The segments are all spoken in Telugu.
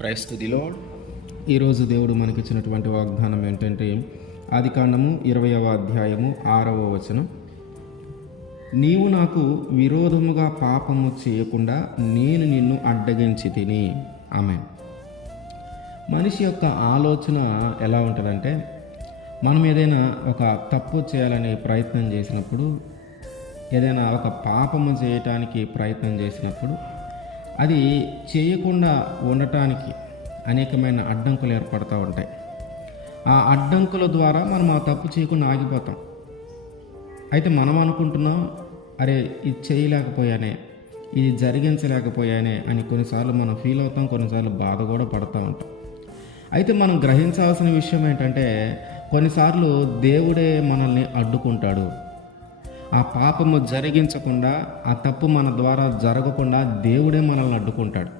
Praise to the lord. ఈరోజు దేవుడు మనకిచ్చినటువంటి వాగ్దానం ఏంటంటే ఆదికాండము 20వ అధ్యాయము 6వ వచనం. నీవు నాకు విరోధముగా పాపము చేయకుండా నేను నిన్ను అడ్డగించి తిని. ఆమేన్. మనిషి యొక్క ఆలోచన ఎలా ఉంటుందంటే, మనం ఏదైనా ఒక తప్పు చేయాలనే ప్రయత్నం చేసినప్పుడు, ఏదైనా ఒక పాపము చేయటానికి ప్రయత్నం చేసినప్పుడు అది చేయకుండా ఉండటానికి అనేకమైన అడ్డంకులు ఏర్పడుతూ ఉంటాయి. ఆ అడ్డంకుల ద్వారా మనం ఆ తప్పు చేయకుండా ఆగిపోతాం. అయితే మనం అనుకుంటున్నాం, అరే ఇది చేయలేకపోయానే, ఇది జరిగించలేకపోయానే అని కొన్నిసార్లు మనం ఫీల్ అవుతాం, కొన్నిసార్లు బాధ కూడా పడుతూ ఉంటాం. అయితే మనం గ్రహించాల్సిన విషయం ఏంటంటే, కొన్నిసార్లు దేవుడే మనల్ని అడ్డుకుంటాడు. ఆ పాపము జరిగించకుండా, ఆ తప్పు మన ద్వారా జరగకుండా దేవుడే మనల్ని అడ్డుకుంటాడు.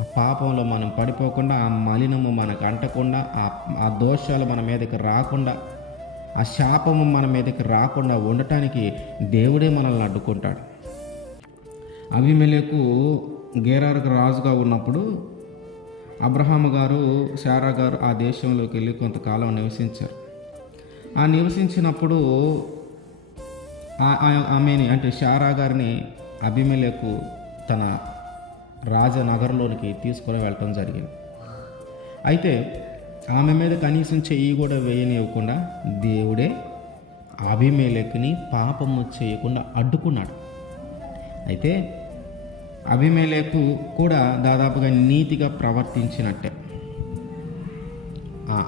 ఆ పాపంలో మనం పడిపోకుండా, ఆ మలినము మనకు అంటకుండా, ఆ దోషాలు మన మీదకి రాకుండా, ఆ శాపము మన మీదకి రాకుండా ఉండటానికి దేవుడే మనల్ని అడ్డుకుంటాడు. అబీమెలెకు గెరారుకు రాజుగా ఉన్నప్పుడు అబ్రహాము గారు, శారా గారు ఆ దేశంలోకి వెళ్ళి కొంతకాలం నివసించారు. ఆ నివసించినప్పుడు ఆమెని అంటే శారా గారిని అబీమెలెకు తన రాజనగర్లోనికి తీసుకొని వెళ్ళటం జరిగింది. అయితే ఆమె మీద కనీసం చెయ్యి కూడా వేయనివ్వకుండా దేవుడే అబీమెలెకుని పాపము చేయకుండా అడ్డుకున్నాడు. అయితే అబీమెలెకు కూడా దాదాపుగా నీతిగా ప్రవర్తించినట్టే.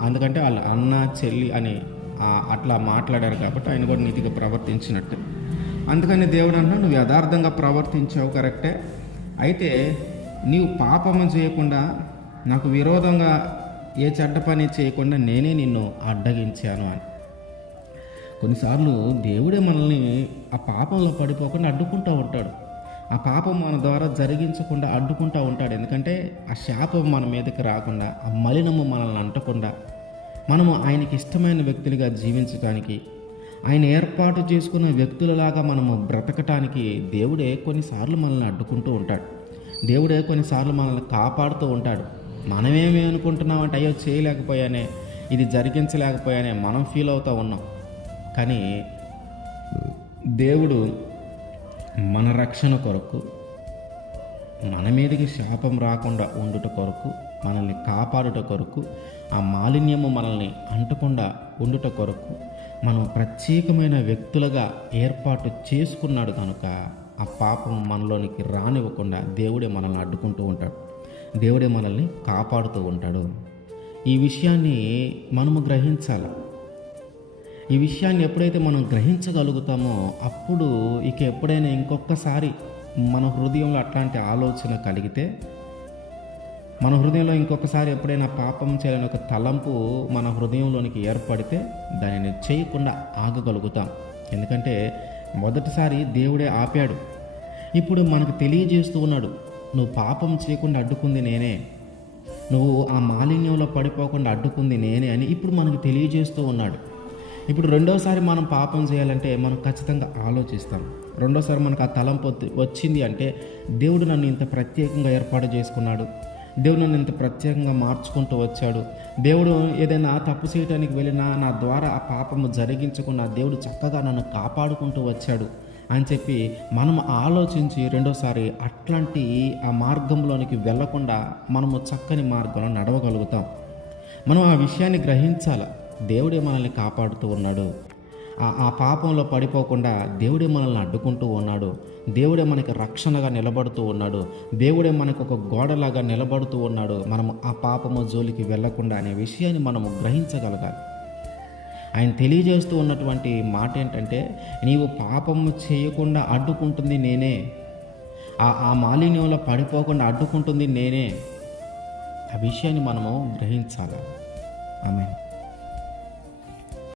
ఎందుకంటే వాళ్ళ అన్న చెల్లి అని అట్లా మాట్లాడారు కాబట్టి ఆయన కూడా నీతిగా ప్రవర్తించినట్టే. అందుకని దేవుడు అన్నా, నువ్వు యథార్థంగా ప్రవర్తించావు, కరెక్టే. అయితే నీవు పాపము చేయకుండా, నాకు విరోధంగా ఏ చెడ్డ పని చేయకుండా నేనే నిన్ను అడ్డగించాను అని. కొన్నిసార్లు దేవుడే మనల్ని ఆ పాపంలో పడిపోకుండా అడ్డుకుంటూ ఉంటాడు. ఆ పాపం మన ద్వారా జరిగించకుండా అడ్డుకుంటూ ఉంటాడు. ఎందుకంటే ఆ శాపం మన మీదకి రాకుండా, ఆ మలినము మనల్ని అంటకుండా, మనము ఆయనకి ఇష్టమైన వ్యక్తులుగా జీవించడానికి, ఆయన ఏర్పాటు చేసుకున్న వ్యక్తులలాగా మనము బ్రతకటానికి దేవుడే కొన్నిసార్లు మనల్ని అడ్డుకుంటూ ఉంటాడు. దేవుడే కొన్నిసార్లు మనల్ని కాపాడుతూ ఉంటాడు. మనమేమి అనుకుంటున్నామంటే, అయ్యో చేయలేకపోయానే, ఇది జరిగించలేకపోయానే మనం ఫీల్ అవుతూ ఉన్నాం. కానీ దేవుడు మన రక్షణ కొరకు, మన మీదకి శాపం రాకుండా ఉండుట కొరకు, మనల్ని కాపాడుట కొరకు, ఆ మాలిన్యము మనల్ని అంటకుండా ఉండుట కొరకు మనం ప్రత్యేకమైన వ్యక్తులుగా ఏర్పాటు చేసుకున్నాడు కనుక ఆ పాపం మనలోనికి రానివ్వకుండా దేవుడే మనల్ని అడ్డుకుంటూ ఉంటాడు. దేవుడే మనల్ని కాపాడుతూ ఉంటాడు. ఈ విషయాన్ని మనము గ్రహించాలి. ఈ విషయాన్ని ఎప్పుడైతే మనం గ్రహించగలుగుతామో అప్పుడు ఇక ఎప్పుడైనా ఇంకొకసారి మన హృదయంలో అట్లాంటి ఆలోచన కలిగితే, మన హృదయంలో ఇంకొకసారి ఎప్పుడైనా పాపం చేయాలని ఒక తలంపు మన హృదయంలోనికి ఏర్పడితే దానిని చేయకుండా ఆగగలుగుతాం. ఎందుకంటే మొదటిసారి దేవుడే ఆపాడు. ఇప్పుడు మనకు తెలియజేస్తూ ఉన్నాడు, నువ్వు పాపం చేయకుండా అడ్డుకుంది నేనే, నువ్వు ఆ మాలిన్యంలో పడిపోకుండా అడ్డుకుంది నేనే అని ఇప్పుడు మనకు తెలియజేస్తూ ఉన్నాడు. ఇప్పుడు రెండోసారి మనం పాపం చేయాలంటే మనం ఖచ్చితంగా ఆలోచిస్తాం. రెండోసారి మనకు ఆ తలంపు వచ్చింది అంటే, దేవుడు నన్ను ఇంత ప్రత్యేకంగా ఏర్పాటు చేసుకున్నాడు, దేవుడు నన్ను ఇంత ప్రత్యేకంగా మార్చుకుంటూ వచ్చాడు, దేవుడు ఏదైనా తప్పు చేయడానికి వెళ్ళినా నా ద్వారా ఆ పాపము జరిగించకుండా దేవుడు చక్కగా నన్ను కాపాడుకుంటూ వచ్చాడు అని చెప్పి మనం ఆలోచించి రెండోసారి అట్లాంటి ఆ మార్గంలోనికి వెళ్ళకుండా మనము చక్కని మార్గంలో నడవగలుగుతాం. మనం ఆ విషయాన్ని గ్రహించాలి. దేవుడే మనల్ని కాపాడుతూ ఉన్నాడు. ఆ పాపంలో పడిపోకుండా దేవుడే మనల్ని అడ్డుకుంటూ ఉన్నాడు. దేవుడే మనకి రక్షణగా నిలబడుతూ ఉన్నాడు. దేవుడే మనకు ఒక గోడలాగా నిలబడుతూ ఉన్నాడు. మనము ఆ పాపము జోలికి వెళ్ళకుండా అనే విషయాన్ని మనము గ్రహించగలగాలి. ఆయన తెలియజేస్తూ ఉన్నటువంటి మాట ఏంటంటే, నీవు పాపము చేయకుండా అడ్డుకుంటుంది నేనే, ఆ మాలిన్యంలో పడిపోకుండా అడ్డుకుంటుంది నేనే. ఆ విషయాన్ని మనము గ్రహించాలి. ఆమేన్.